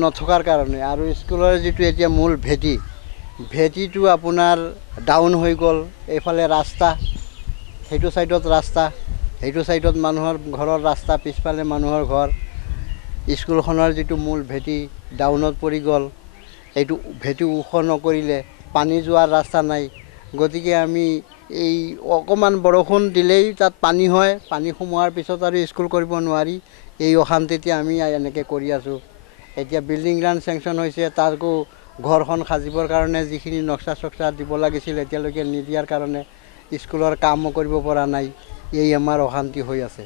নথকাৰ কাৰণে আৰু স্কুলৰ যিটো এতিয়া মূল ভেটিটো আপোনাৰ ডাউন হৈ গ'ল। এইফালে ৰাস্তা, সেইটো চাইডত ৰাস্তা, সেইটো চাইডত মানুহৰ ঘৰৰ ৰাস্তা, পিছফালে মানুহৰ ঘৰ। স্কুলখনৰ যিটো মূল ভেটি ডাউনত পৰি গ'ল। এইটো ভেটি ওখ নকৰিলে পানী যোৱাৰ ৰাস্তা নাই। গতিকে আমি এই অকণমান বৰষুণ দিলেই তাত পানী হয়। পানী সোমোৱাৰ পিছত আৰু স্কুল কৰিব নোৱাৰি। এই অশান্তিতে আমি এনেকৈ কৰি আছোঁ। এতিয়া বিল্ডিং গ্ৰাণ্ট চেংচন হৈছে, তাকো ঘৰখন সাজিবৰ কাৰণে যিখিনি নক্সা দিব লাগিছিল এতিয়ালৈকে নিদিয়াৰ কাৰণে স্কুলৰ কামো কৰিব পৰা নাই। এই আমাৰ অশান্তি হৈ আছে।